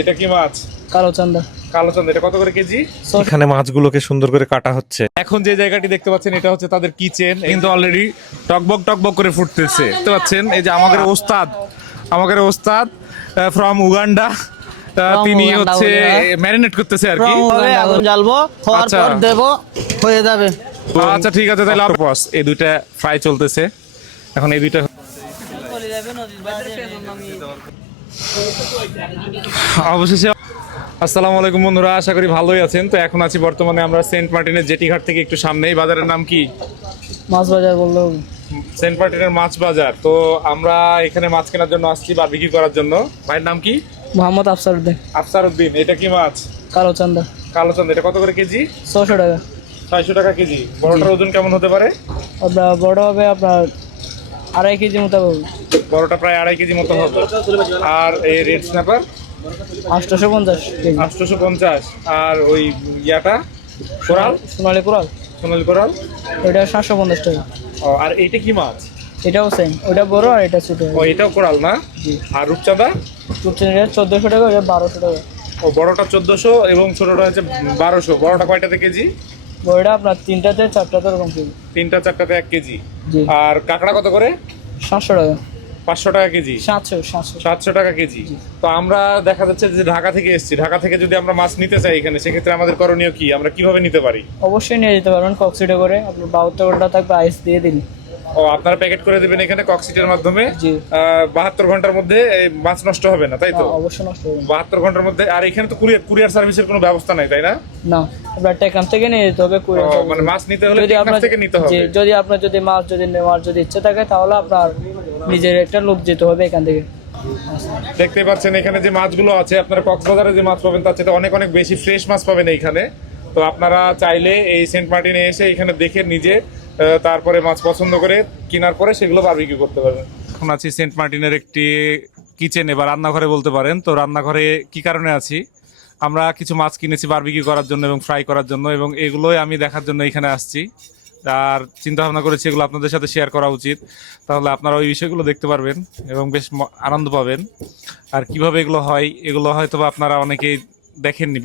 এটা কি মাছ? কালো চান্দা। কালো চাঁদ। এটা কত করে কেজি? এখানে মাছগুলোকে সুন্দর করে কাটা হচ্ছে। এখন যে জায়গাটি দেখতে পাচ্ছেন এটা হচ্ছে তাদের কিচেন, কিন্তু অলরেডি টকবক টকবক করে ফুটতেছে। দেখতে পাচ্ছেন এই যে আমাদের ওস্তাদ ফ্রম উগান্ডা, তিনি হচ্ছে ম্যারিনেট করতেছে আর কি। আগুন জ্বালবো, খাওয়ার আচ্ছা। পর দেবো, হয়ে যাবে। আচ্ছা ঠিক আছে, তাহলে অক্টোপাস এই দুইটা ফ্রাই চলতেছে এখন। এই দুইটা অবশেষে। আসসালামু আলাইকুম বন্ধুরা, আশা করি ভালোই আছেন। তো এখন আছি বর্তমানে আমরা সেন্ট মার্টিনের জেটিঘাট থেকে একটু সামনে। এই বাজারের নাম কি? মাছ বাজার বললো। সেন্ট মার্টিনের মাছ বাজার। তো আমরা এখানে মাছ কেনার জন্য আসছি, বারবিকিউ করার জন্য। ভাইয়ের নাম কি? মোহাম্মদ আফসার উদ্দিন। আফসার উদ্দিন। এটা কি মাছ? কালো চান্দা। কালো চাঁদ। এটা কত করে কেজি? 600 টাকা। 600 টাকা কেজি। বড়টার ওজন কেমন হতে পারে? আপনার বড় হবে আপনার 2.5 কেজি মতো হবে। বড়টা প্রায় 2.5 কেজি মতো হবে। আর এই রেড স্ন্যাপার 850 কেজি। 850। আর ওই ইয়াটা কোরাল, সোনালি কোরাল, সোনালি কোরাল, ওইটা 750 টাকা। ও, আর এইটা কি মাছ? এটাও সেম, ওটা বড় আর এটা ছোট। ও, এটাও কোরাল না? জি। আর রূপচাঁদা? রূপচাঁদা 1400 টাকা, ওটা 1200 টাকা। ও, বড়টা 1400 এবং ছোটটা হচ্ছে 1200। বড়টা কয়টাতে কেজি? বড়টা আপনার 3টাতে 4টাতে এরকম কেজি। 3টা 4টাতে 1 কেজি। জি। আর কাঁকড়া কত করে? 700 টাকা। 500 টাকা কেজি। 700। 700 টাকা কেজি। তো আমরা দেখা যাচ্ছে যে ঢাকা থেকে এসেছি, ঢাকা থেকে যদি আমরা মাছ নিতে চাই এখানে, সেক্ষেত্রে আমাদের করণীয় কি? আমরা কিভাবে নিতে পারি? অবশ্যই নিয়ে যেতে পারবেন কক্সিডে করে। আপনার 72 ঘন্টা থাকবে, আইস দিয়ে দিন। ও, আপনারা প্যাকেট করে দেবেন এখানে ককসিটের মাধ্যমে। জি। 72 ঘন্টার মধ্যে এই মাছ নষ্ট হবে না, তাই তো? অবশ্যই নষ্ট হবে না। 72 ঘন্টার মধ্যে। আর এখানে তো কুরিয়ার সার্ভিসের কোনো ব্যবস্থা নাই, তাই না? না, আপনার টেকনাফ থেকে নিয়ে যেতে হবে কুরিয়ার ও, সার্ভিসে। মানে মাছ নিতে হলে যদি টেকনাফ আপনার থেকে নিতে হবে। যদি আপনার মাছ নেওয়ার ইচ্ছে থাকে, তাহলে আপনার নিজের একটা লোক যেতে হবে এখান থেকে। দেখতেই পাচ্ছেন এখানে যে মাছগুলো আছে, আপনারা কক্সবাজারে যে মাছ পাবেন তার চেয়ে অনেক অনেক বেশি ফ্রেশ মাছ পাবেন এইখানে। তো আপনারা চাইলে এই সেন্ট মার্টিনে এসে এখানে দেখে নিজে তারপরে মাছ পছন্দ করে কেনার পরে সেগুলো বারবিকিউ করতে পারবেন। এখন আছি সেন্ট মার্টিনের একটি কিচেনে বা রান্নাঘরে বলতে পারেন। তো রান্নাঘরে কি কারণে আছি? আমরা কিছু মাছ কিনেছি বারবিকিউ করার জন্য এবং ফ্রাই করার জন্য, এবং এগুলোই আমি দেখার জন্য এখানে আসছি। আর চিন্তা ভাবনা করেছি এগুলো আপনাদের সাথে শেয়ার করা উচিত, তাহলে আপনারা ওই বিষয়গুলো দেখতে পারবেন এবং বেশ আনন্দ পাবেন। আর কিভাবে এগুলো হয়, এগুলো হয়তো বা আপনারা অনেকেই দেখেননি।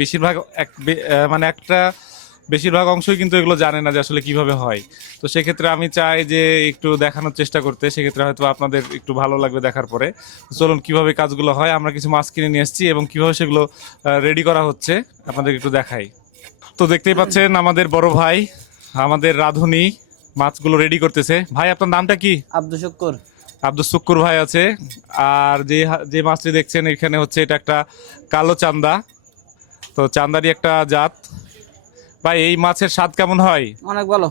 বেশিরভাগ অংশই কিন্তু এগুলো জানে না যে আসলে কিভাবে হয়। তো সেক্ষেত্রে আমি চাই যে একটু দেখানোর চেষ্টা করতে, সেক্ষেত্রে হয়তো আপনাদের একটু ভালো লাগবে দেখার পরে। চলুন কিভাবে কাজগুলো হয়। আমরা কিছু মাছ কিনে নিয়ে এসেছি এবং কিভাবে সেগুলো রেডি করা হচ্ছে আপনাদের একটু দেখাই। তো দেখতেই পাচ্ছেন আমাদের বড় ভাই, আমাদের রাঁধুনি মাছগুলো রেডি করতেছে। ভাই, আপনার নামটা কি? আব্দুল শুক্কুর। আব্দুল শুক্কুর ভাই আছে। আর যে মাছটি দেখছেন এখানে হচ্ছে এটা একটা কালো চান্দা। তো চান্দারই একটা জাত। ভাই, এই মাছের স্বাদ কেমন হয়? অনেক ভালো।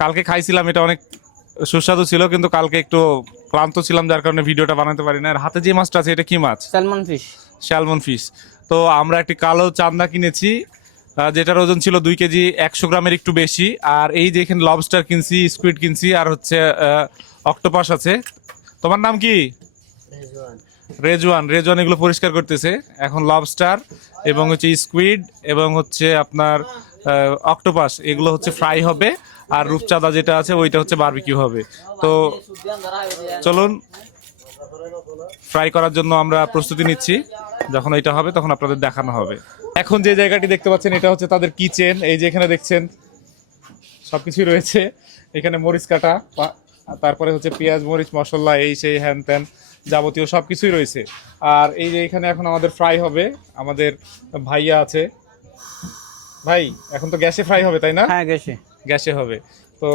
কালকে খাইছিলাম, এটা অনেক সুস্বাদু ছিল, কিন্তু কালকে একটু ক্লান্ত ছিলাম, যার কারণে ভিডিওটা বানাতে পারি না। আর হাতে যে মাছটা আছে এটা কি মাছ? Salmon fish. Salmon fish. তো আমরা একটি কালো চান্দা কিনেছি, যেটার ওজন ছিল 2 কেজি 100 গ্রামের একটু বেশি। আর এই যে এখানে লবস্টার কিনছি, স্কুইড কিনছি, আর হচ্ছে অক্টোপাস আছে। তোমার নাম কি? রেজওয়ান। এগুলো পরিষ্কার করতেছে এখন। লবস্টার এবং হচ্ছে স্কুইড এবং হচ্ছে আপনার অক্টোপাস, এগুলো হচ্ছে ফ্রাই হবে। আর রূপচাঁদা যেটা আছে ওইটা হচ্ছে বারবিকিউ হবে। তো চলুন ফ্রাই করার জন্য আমরা প্রস্তুতি নিচ্ছি। যখন এটা হবে তখন আপনাদের দেখানো হবে। এখন যে জায়গাটি দেখতে পাচ্ছেন এটা হচ্ছে তাদের কিচেন। এই যে এখানে দেখছেন সবকিছুই রয়েছে। এখানে মরিচ কাটা, তারপরে হচ্ছে পেঁয়াজ, মরিচ, মশলা, এই সেই হ্যান ত্যান যাবতীয় সবকিছুই রয়েছে। আর এই যে এখানে এখন আমাদের ফ্রাই হবে। আমাদের ভাইয়া আছে। ভাই, এখন তো গ্যাসে ফ্রাই হবে, তাই না? হ্যাঁ, গ্যাসে হবে। তো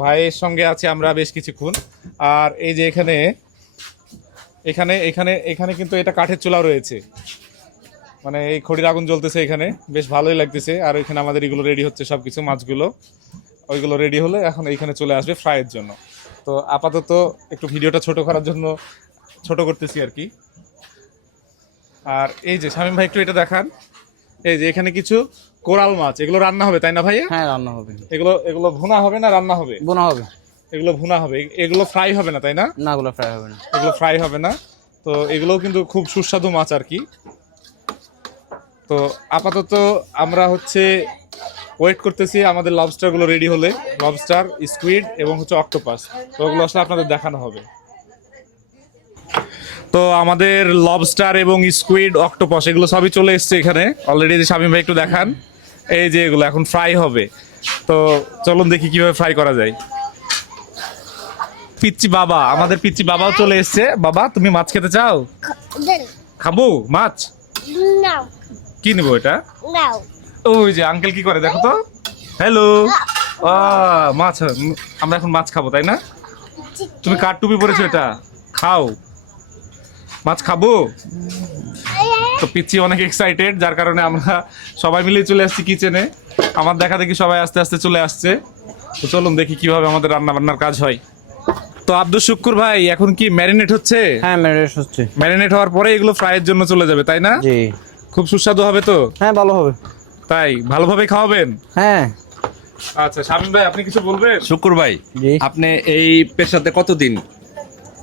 ভাইয়ের সঙ্গে আছি আমরা বেশ কিছুক্ষণ। আর এই যে এখানে এখানে এখানে এখানে কিন্তু এটা কাঠের চুলাও রয়েছে, মানে এই খড়ির আগুন জ্বলতেছে এখানে, বেশ ভালোই লাগতেছে। আর এখানে আমাদের এগুলো রেডি হচ্ছে সবকিছু, মাছগুলো ওইগুলো রেডি হলে এখন এইখানে চলে আসবে ফ্রাইয়ের জন্য। তো আপাতত একটু ভিডিওটা ছোট করার জন্য ছোট করতেছি আর কি। আর এই যে শামীম ভাই একটু এটা দেখান। এই যে এখানে কিছু কোরাল মাছ, এগুলো রান্না হবে, তাই না ভাইয়া? হ্যাঁ, রান্না হবে। এগুলো ভুনা হবে না রান্না হবে? বোনা হবে। এগুলো ভুনা হবে, এগুলো ফ্রাই হবে না, তাই না? না, ওগুলো ফ্রাই হবে না। এগুলো ফ্রাই হবে না। তো এগুলোও কিন্তু খুব সুস্বাদু মাছ আর কি। তো আপাতত আমরা হচ্ছে ওয়েট করতেছি আমাদের লবস্টারগুলো রেডি হলে। লবস্টার, স্কুইড এবং হচ্ছে অক্টোপাস, তো ওগুলো আসলে আপনাদের দেখানো হবে। তো আমাদের লবস্টার এবং স্কুইড, অক্টোপাস এগুলো সবই চলে এসছে এখানে অলরেডি। যে শামীম ভাই একটু দেখান, এই যে এগুলো এখন ফ্রাই হবে। তো চলুন দেখি কিভাবে ফ্রাই করা যায়। পিচ্চি বাবা, আমাদের পিচ্চি বাবাও চলে এসছে। বাবা, তুমি মাছ খেতে চাও? খাবো মাছ? নাও কি নেবো এটা? নাও ওই যে আঙ্কেল কি করে দেখো তো। হ্যালো, মাছ, আমরা এখন মাছ খাবো তাই না? তুমি কার টুপি পরেছো এটা? খাও, মাছ খাবো। তো পিচ্চি অনেক এক্সাইটেড, যার কারণে আমরা সবাই মিলে চলে আসছি কিচেনে। আমার দেখা দেখি সবাই আস্তে আস্তে চলে আসছে। তো চলুন দেখি কিভাবে আমাদের রান্না বান্নার কাজ হয়। তো আব্দুল শুক্কুর ভাই, এখন কি ম্যারিনেট হচ্ছে? হ্যাঁ, ম্যারিনেট হচ্ছে। ম্যারিনেট হওয়ার পরে এগুলো ফ্রাইয়ের জন্য চলে যাবে তাই না? জি। খুব সুস্বাদু হবে তো? হ্যাঁ, ভালো হবে। তাই ভালোভাবে খাওয়াবেন? হ্যাঁ। আচ্ছা শামীম ভাই, আপনি কিছু বলবেন? শুকুর ভাই, জি। আপনি এই পেশাতে কতদিন?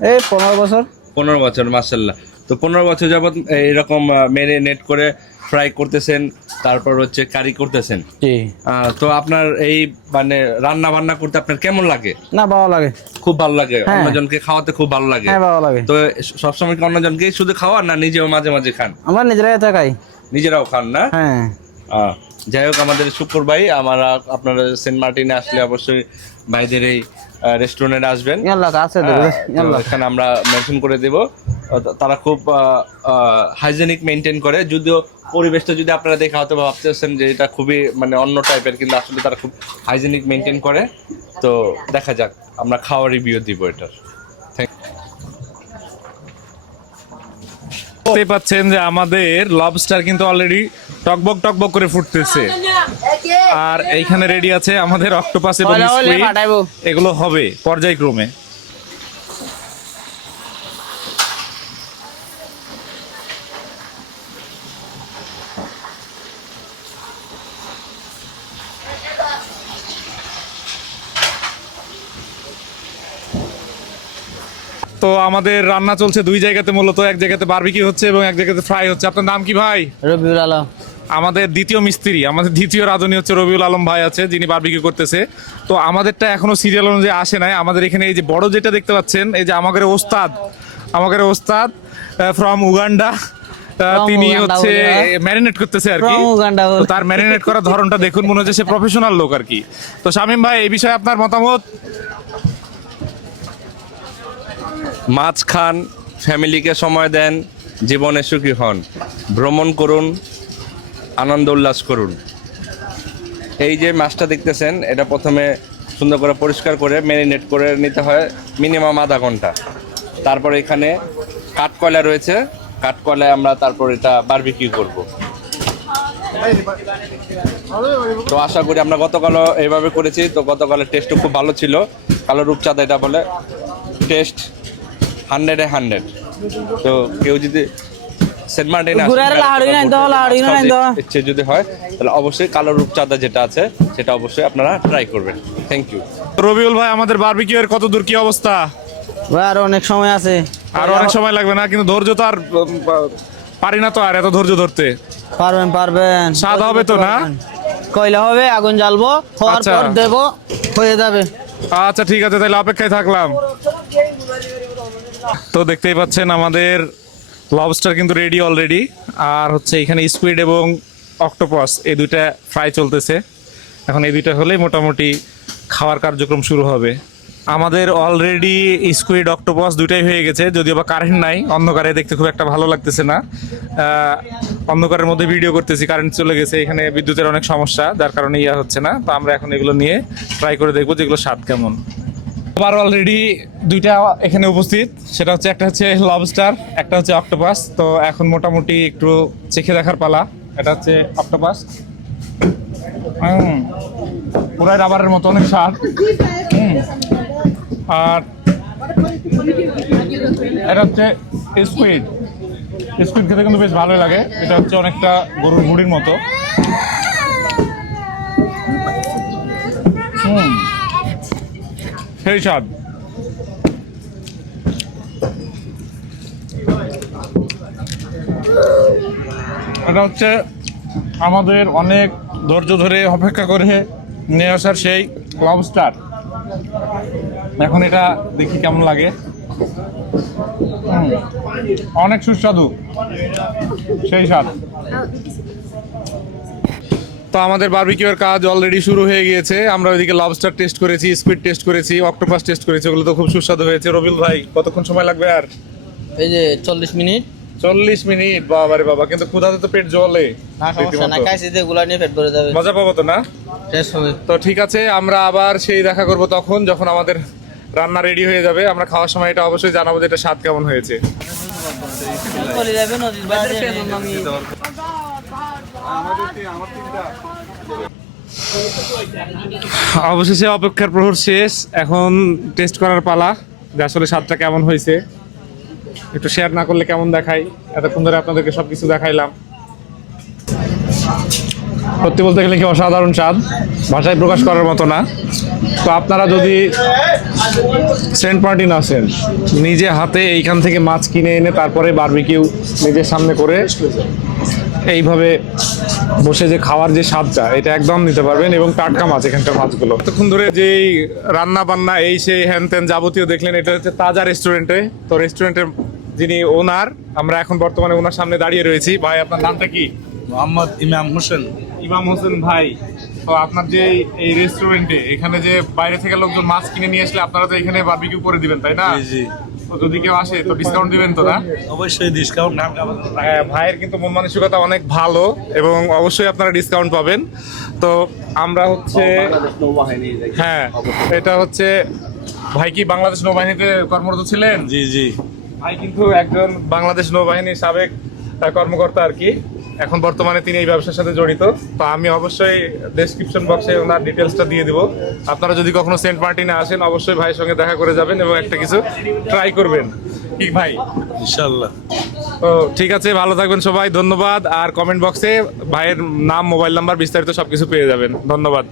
এই 15 বছর। 15 বছর, মাশাআল্লাহ। তো 15 বছর যাবত এরকম মেরিনেট করে ফ্রাই করতেছেন, তারপর হচ্ছে কারি করতেছেন। জি। তো আপনার এই মানে রান্না বান্না করতে আপনার কেমন লাগে? না, ভালো লাগে। খুব ভালো লাগে? হ্যাঁ। অন্যজনকে খাওয়াতে খুব ভালো লাগে? হ্যাঁ, ভালো লাগে। তো সবসময় কি অন্যজনকে শুধু খাওয়ান না নিজেও মাঝে মাঝে খান? আমরা নিজেরাই থাকাই। নিজেরাও খান না? হ্যাঁ। যাই হোক, আমাদের শুকুর ভাই, আমরা আপনারা সেন্ট মার্টিনে আসলে অবশ্যই ভাইদের এই রেস্টুরেন্টে আসবেন। ইয়াল্লাহ আছে তো ইয়াল্লাহ। এখানে আমরা মেনশন করে দেব। তারা খুব হাইজেনিক মেনটেন করে, যদিও পরিবেশটা যদি আপনারা দেখে হয়তো ভাবতেছেন যে এটা খুবই মানে অন্য টাইপের, কিন্তু আসলে তারা খুব হাইজেনিক মেনটেন করে। তো দেখা যাক, আমরা খাওয়ার রিভিউ দিব এটার। দেখতে পাচ্ছেন যে আমাদের লবস্টার কিন্তু অলরেডি টকবক টকবক করে ফুটতেছে। আর এইখানে রেডি আছে আমাদের অক্টোপাস এবং স্কুইড। এগুলো হবে পর্যায়ক্রমে। তো আমাদের রান্না চলছে দুই জায়গাতে, মূলত এক জায়গাতে বারবিকিউ হচ্ছে এবং এক জায়গাতে ফ্রাই হচ্ছে। আপনার নাম কি ভাই? রবিউল আলম। আমাদের দ্বিতীয় মিস্ত্রি, আমাদের দ্বিতীয় রাঁধুনি হচ্ছে রবিউল আলম ভাই আছে, যিনি বারবিকিউ করতেছে। তো আমাদেরটা এখনো সিরিয়াল অনুযায়ী আসে নাই। আমাদের এখানে এই যে বড় যেটা দেখতে পাচ্ছেন, এই যে আমাদের ওস্তাদ ফ্রম উগান্ডা, তিনি হচ্ছে ম্যারিনেট করতেছে আর কি। তো তার ম্যারিনেট করার ধরনটা দেখুন, মনে হচ্ছে সে প্রফেশনাল লোক আর কি। তো শামীম ভাই, এই বিষয়ে আপনার মতামত? মাছ খান, ফ্যামিলিকে সময় দেন, জীবনে সুখী হন, ভ্রমণ করুন, আনন্দ উল্লাস করুন। এই যে মাছটা দেখতেছেন, এটা প্রথমে সুন্দর করে পরিষ্কার করে ম্যারিনেট করে নিতে হয় মিনিমাম আধা ঘন্টা। তারপর এখানে কাঠকয়লা রয়েছে, কাঠকয়লায় আমরা তারপর এটা বারবিকিউ করব। তো আশা করি, আমরা গতকালও এইভাবে করেছি, তো গতকালের টেস্টও খুব ভালো ছিল। কালো রূপচাঁদা এটা বলে, টেস্ট 100-এ 100। তো কেউ যদি সেন্ট মার্টিনে ইচ্ছে যদি হয়, তাহলে অবশ্যই কালো রূপচাঁদা যেটা আছে সেটা অবশ্যই আপনারা ট্রাই করবেন। Thank you. রবিউল ভাই, আমাদের বারবিকিউ এর কত দূর কি অবস্থা? আর অনেক সময় আছে। আর অনেক সময় লাগবে না, কিন্তু ধৈর্য তো আর পারি না তো আর এত ধৈর্য ধরতে। পারবেন। স্বাদ হবে তো না? কয়লা হবে, আগুন জ্বালবো, হওয়ার আচ্ছা। পর দেবো, হয়ে যাবে। আচ্ছা ঠিক আছে, তাহলে অপেক্ষায় থাকলাম। তো দেখতেই পাচ্ছেন আমাদের লবস্টার কিন্তু রেডি অলরেডি। আর হচ্ছে এখানে স্কুইড এবং অক্টোপাস এই দুইটা ফ্রাই চলতেছে। এখন এই দুইটা হলেই মোটামুটি খাওয়ার কার্যক্রম শুরু হবে। আমাদের অলরেডি স্কুইড অক্টোপাস দুইটাই হয়ে গেছে, যদিও বা কারেন্ট নাই, অন্ধকারে দেখতে খুব একটা ভালো লাগতেছে না। অন্ধকারের মধ্যে ভিডিও করতেছি, কারেন্ট চলে গেছে, এখানে বিদ্যুতের অনেক সমস্যা, যার কারণে ইয়া হচ্ছে না। তো আমরা এখন এগুলো নিয়ে ট্রাই করে দেখবো যেগুলো স্বাদ কেমন। আবার অলরেডি দুইটা এখানে উপস্থিত, সেটা হচ্ছে একটা হচ্ছে লবস্টার, একটা হচ্ছে অক্টোপাস। তো এখন মোটামুটি একটু চেখে দেখার পালা। এটা হচ্ছে অক্টোপাস, পুরাই রাবারের মতো, অনেক স্বাদ। আর এটা হচ্ছে স্কুইড খেতে কিন্তু বেশ ভালোই লাগে। এটা হচ্ছে অনেকটা গরুর ভুঁড়ির মতো। সেই স্বাদ। এটা হচ্ছে আমাদের অনেক ধৈর্য ধরে অপেক্ষা করে নিয়ে আসার সেই লবস্টার। এখন এটা দেখি কেমন লাগে। অনেক সুস্বাদু, সেই স্বাদ। তো আমাদের বারবিকিউর কাজ অলরেডি শুরু হয়ে গিয়েছে। আমরা ওইদিকে লবস্টার টেস্ট করেছি, স্কুইড টেস্ট করেছি, অক্টোপাস টেস্ট করেছি, ওগুলো তো খুব সুস্বাদু হয়েছে। রবিউল ভাই, কতক্ষণ সময় লাগবে আর? এই যে 40 মিনিট। 40 মিনিট? বাবা রে বাবা, কিন্তু ক্ষুধাতে তো পেট জ্বলে। না সমস্যা না, খাইছি যে এগুলা নিয়ে পেট ভরে যাবে, মজা পাবো তো না? শেষ হবে। তো ঠিক আছে, আমরা আবার সেই দেখা করব তখন, যখন আমাদের রান্না রেডি হয়ে যাবে। আমরা খাওয়ার সময় এটা অবশ্যই জানাবো যে এটা স্বাদ কেমন হয়েছে। চলে যাবে নদীর বাজে। অবশেষে অপেক্ষার প্রহর শেষ, এখন টেস্ট করার পালা যে আসলে স্বাদটা কেমন হয়েছে। একটু শেয়ার না করলে কেমন দেখাই, এতক্ষণ ধরে আপনাদেরকে সবকিছু দেখাইলাম। সত্যি বলতে গেলে কি অসাধারণ স্বাদ, ভাষায় প্রকাশ করার মতো না। তো আপনারা যদি সেন্ট মার্টিন আসেন, নিজে হাতে এইখান থেকে মাছ কিনে এনে তারপরে বারবিকিউ নিজের সামনে করে এইভাবে বসে যে খাওয়ার যে স্বাদটা, এটা একদম নিতে পারবেন। এবং টাটকা মাছ, এখানকার মাছগুলো এতক্ষণ ধরে যেই রান্না বান্না এই সেই হ্যান ত্যান যাবতীয় দেখলেন, এটা হচ্ছে তাজা রেস্টুরেন্টে। তো রেস্টুরেন্টের যিনি ওনার, আমরা এখন বর্তমানে ওনার সামনে দাঁড়িয়ে রয়েছি। ভাই, আপনার নামটা কি? মোহাম্মদ ইমাম হোসেন। ইমাম হোসেন ভাই, তো আপনার যে এই রেস্টুরেন্টে এখানে যে বাইরে থেকে লোকজন মাছ কিনে নিয়ে আসলে আপনারা তো এখানে বারবিকিউ করে দিবেন, তাই না? জি তো যদি কেউ আসে তো ডিসকাউন্ট দিবেন তো না? অবশ্যই ডিসকাউন্ট। হ্যাঁ, ভাইয়ের কিন্তু মন মানসিকতা অনেক ভালো এবং অবশ্যই আপনারা ডিসকাউন্ট পাবেন। তো আমরা হচ্ছে, হ্যাঁ, এটা হচ্ছে, ভাই কি বাংলাদেশ নৌবাহিনীতে কর্মরত ছিলেন? জি জি। ভাই কিন্তু একজন বাংলাদেশ নৌবাহিনীর সাবেক কর্মকর্তা আর কি। এখন বর্তমানে তিনি এই ব্যবসার সাথে জড়িত। তো আমি অবশ্যই ডেসক্রিপশন বক্সে ওনার ডিটেলসটা দিয়ে দিব। আপনারা যদি কখনো সেন্ট মার্টিনে আসেন, অবশ্যই ভাইয়ের সঙ্গে দেখা করে যাবেন এবং একটা কিছু ট্রাই করবেন, কি ভাই? ইনশাআল্লাহ। তো ঠিক আছে, ভালো থাকবেন সবাই, ধন্যবাদ। আর কমেন্ট বক্সে ভাইয়ের নাম, মোবাইল নাম্বার, বিস্তারিত সবকিছু পেয়ে যাবেন। ধন্যবাদ।